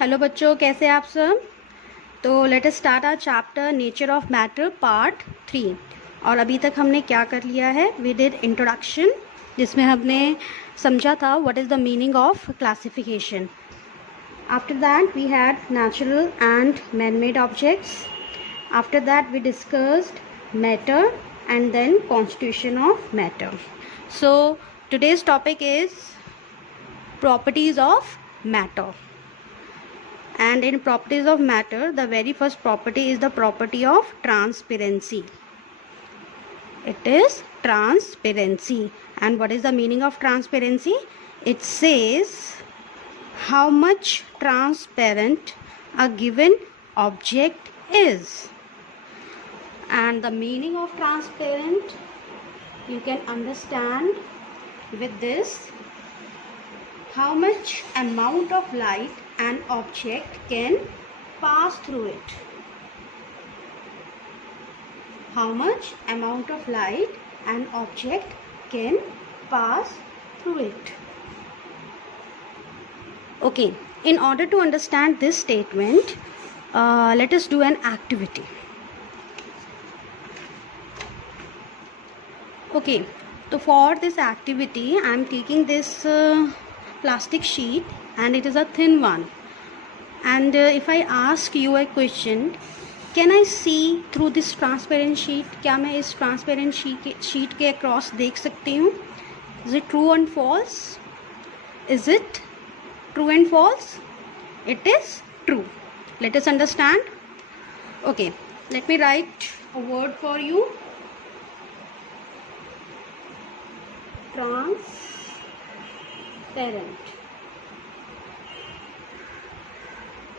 Hello बच्चों, कैसे आप सब। तो let us start our chapter nature of matter part 3। और अभी तक हमने क्या कर लिया है, वी डिड इंट्रोडक्शन, जिसमें हमने समझा था what is the meaning of classification. After that we had natural and man made objects. After that we discussed matter and then constitution of matter. So today's topic is properties of matter. And in properties of matter, the very first property is the property of transparency. It is transparency. And what is the meaning of transparency? It says how much transparent a given object is. And the meaning of transparent you can understand with this: how much amount of light an object can pass through it. How much amount of light an object can pass through it. Okay, in order to understand this statement, let us do an activity. Okay, so for this activity I am taking this plastic sheet, and it is a thin one. And if I ask you a question, can I see through this transparent sheet? क्या मैं इस transparent sheet के across देख सकती हूँ? Is it true and false? Is it true and false? It is true. Let us understand. Okay, let me write a word for you. Transparent.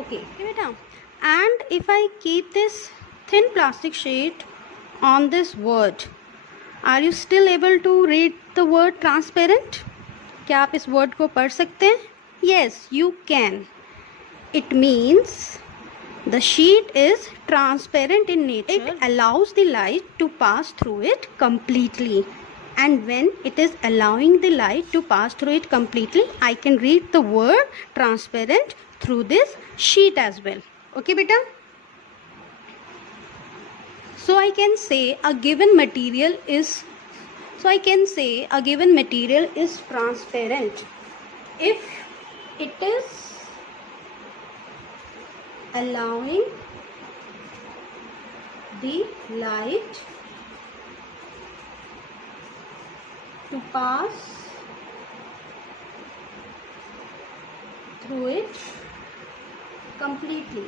Okay beta, and if I keep this thin plastic sheet on this word, are you still able to read the word transparent? क्या आप इस word को पढ़ सकते हैं? Yes, you can. It means the sheet is transparent in nature. It allows the light to pass through it completely. And when it is allowing the light to pass through it completely, I can read the word transparent through this sheet as well. Okay beta? So I can say a given material is transparent if it is allowing the light to pass through it completely.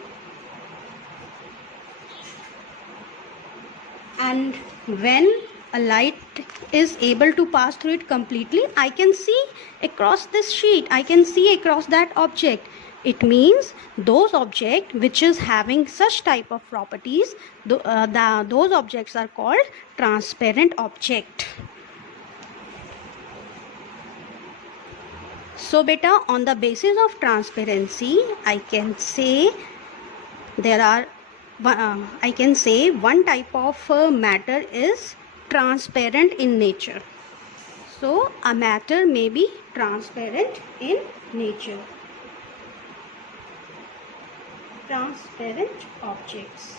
And when a light is able to pass through it completely, I can see across this sheet, I can see across that object. It means those objects which is having such type of properties, those objects are called transparent object. So beta, on the basis of transparency, I can say one type of matter is transparent in nature. So a matter may be transparent in nature. Transparent objects.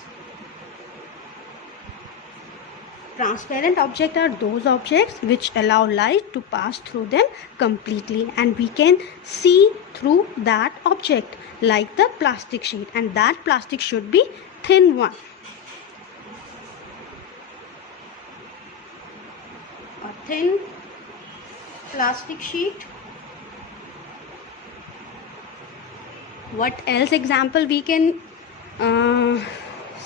Transparent objects are those objects which allow light to pass through them completely, and we can see through that object, like the plastic sheet, and that plastic should be thin one. A thin plastic sheet. What else example we can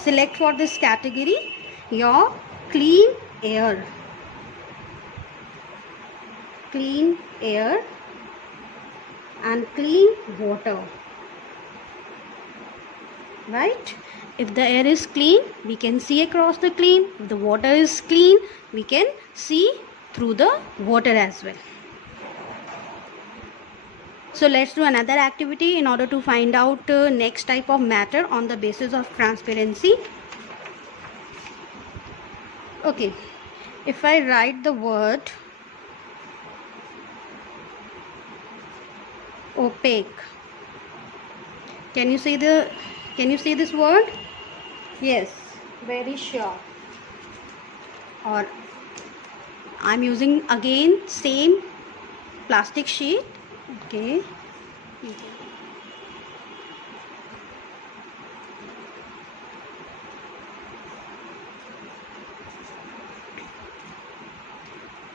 select for this category? Your clean air and clean water, right? If the air is clean, we can see across the clean. If the water is clean, we can see through the water as well. So let's do another activity in order to find out next type of matter on the basis of transparency. Okay, if I write the word opaque, Can you see this word? Yes, very sure. Or I'm using again same plastic sheet. Okay.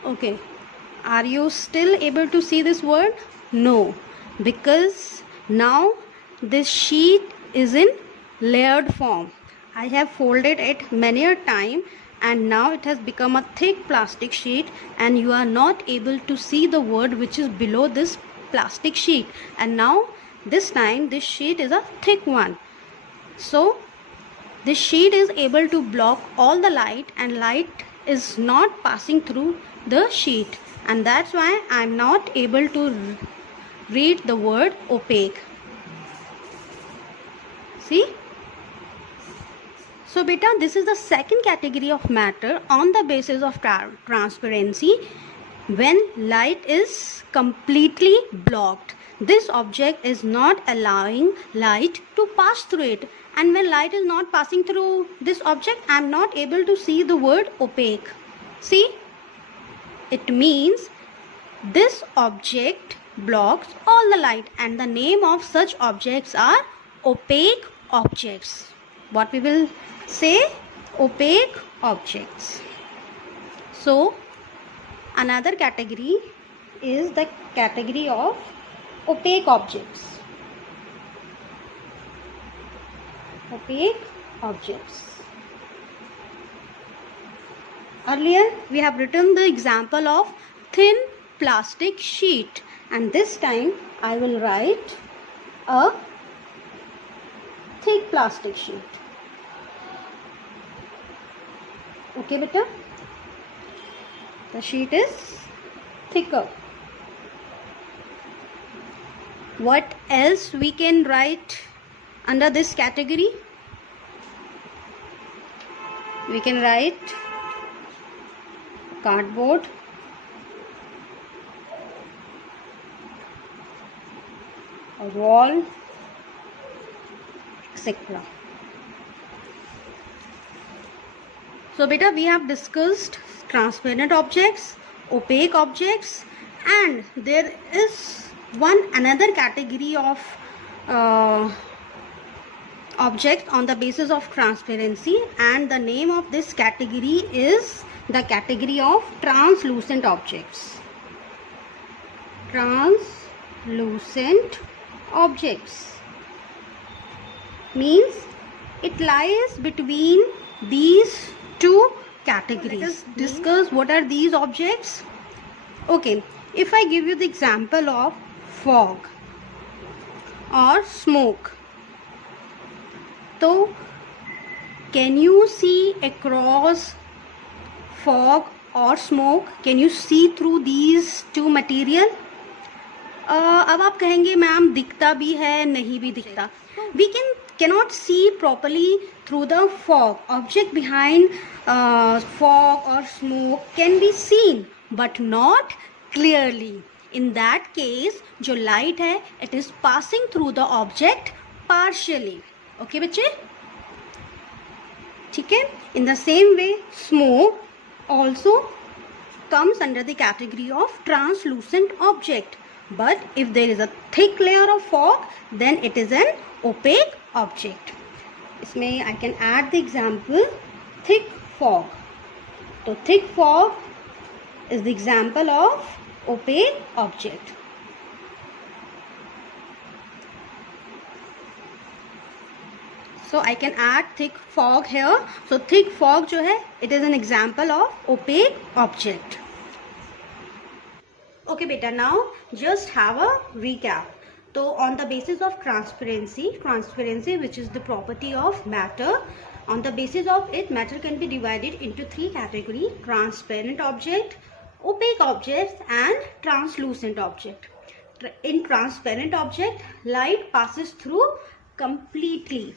Okay, are you still able to see this word? No, because now this sheet is in layered form. I have folded it many a time and now it has become a thick plastic sheet, and you are not able to see the word which is below this plastic sheet. And now this time this sheet is a thick one, so this sheet is able to block all the light, and light is not passing through the sheet, and that's why I'm not able to read the word opaque. See? So beta, this is the second category of matter on the basis of transparency. When light is completely blocked, this object is not allowing light to pass through it, and when light is not passing through this object, I am not able to see the word opaque. See, it means this object blocks all the light, and the name of such objects are opaque objects. What we will say? Opaque objects. So another category is the category of opaque objects. Opaque objects. Earlier we have written the example of thin plastic sheet, and this time I will write a thick plastic sheet. Okay beta, the sheet is thicker. What else we can write under this category? We can write cardboard, a wall, etc. So beta, we have discussed transparent objects, opaque objects, and there is another category of object on the basis of transparency, and the name of this category is the category of translucent objects. Translucent objects means it lies between these two categories. Let us discuss what are these objects. Okay, if I give you the example of fog or smoke, so can you see across fog or smoke? Can you see through these two material? अब आप कहेंगे ma'am दिखता भी है नहीं भी दिखता. We cannot see properly through the fog. Object behind fog or smoke can be seen but not clearly. In that case जो light है, it is passing through the object partially. Okay बच्चे, ठीक है. In the same way, smoke also comes under the category of translucent object. But if there is a thick layer of fog, then it is an opaque object. इसमें I can add the example thick fog. So thick fog is the example of opaque object. So I can add thick fog here. So thick fog जो है, it is an example of opaque object. Okay beta, now just have a recap. So on the basis of transparency which is the property of matter, on the basis of it, matter can be divided into three categories: transparent object, opaque objects and translucent object. In transparent object, light passes through completely.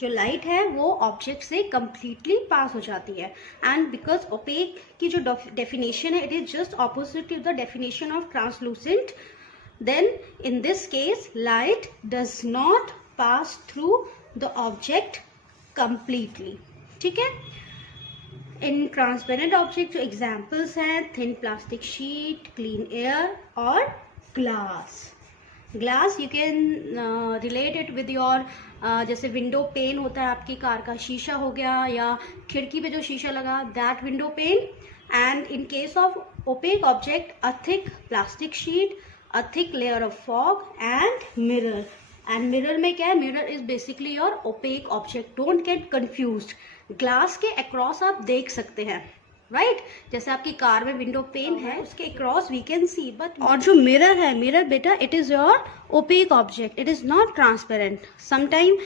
जो light है वो object से completely पास हो जाती है. And because OPEC की जो definition है, it is just opposite to the definition of translucent. Then in this case light does not pass through the object completely. ठीक है. In transparent object जो examples हैं thin plastic sheet, clean air और glass. Glass you can relate it with your जैसे window pane होता है आपकी car का, शीशा हो गया या खिड़की पे जो शीशा लगा, that window pane. And in case of opaque object, a thick plastic sheet, a thick layer of fog and mirror. And mirror में क्या है, mirror is basically your opaque object. Don't get confused. Glass के across आप देख सकते हैं, right जैसे आपकी कार में विंडो पेन है, उसके across we can see. But और जो मिरर है, मिरर बेटा it is your opaque object, it is not transparent. Sometime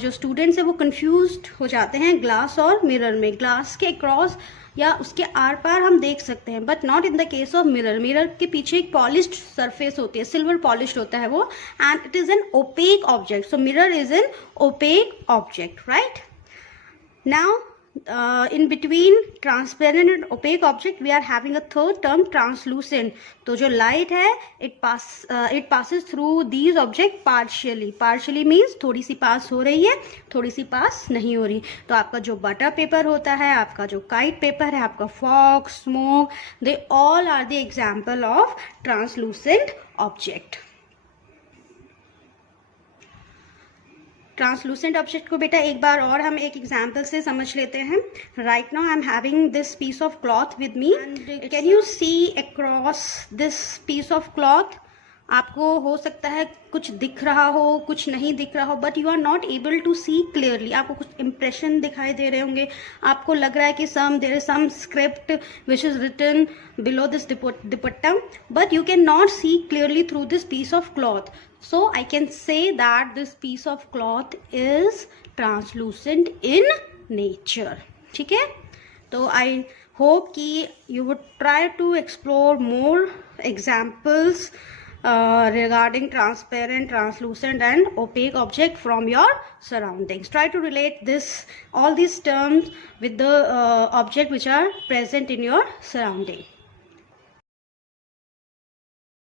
जो स्टूडेंट्स है वो कंफ्यूज्ड हो जाते हैं ग्लास और मिरर में. ग्लास के अक्रॉस या उसके आर पार हम देख सकते हैं, but not in the case of mirror. Mirror के पीछे एक पॉलिश्ड सरफेस होती है, सिल्वर पॉलिश्ड होता है वो, and it is an opaque object. So mirror is an opaque object, right. Now in between transparent and opaque object we are having a third term, translucent. तो जो light है it passes through these object partially. Partially means थोड़ी सी पास हो रही है, थोड़ी सी पास नहीं हो रही. तो आपका जो बटर पेपर होता है, आपका जो काइट पेपर है, आपका fog, smoke, they all are the example of translucent object. Translucent object को बेटा एक बार और हम एक एग्जाम्पल से समझ लेते हैं. Right now I am having this piece of cloth with me. Can you see across this piece of cloth? आपको हो सकता है कुछ दिख रहा हो, कुछ नहीं दिख रहा हो, but you are not able to see clearly. आपको कुछ इंप्रेशन दिखाई दे रहे होंगे, आपको लग रहा है कि there is some script which is written below this dupatta, but you can not see clearly through this piece of cloth. So I can say that this piece of cloth is translucent in nature. ठीक है. तो I hope कि you would try to explore more examples regarding transparent, translucent and opaque object from your surroundings. Try to relate all these terms with the object which are present in your surrounding.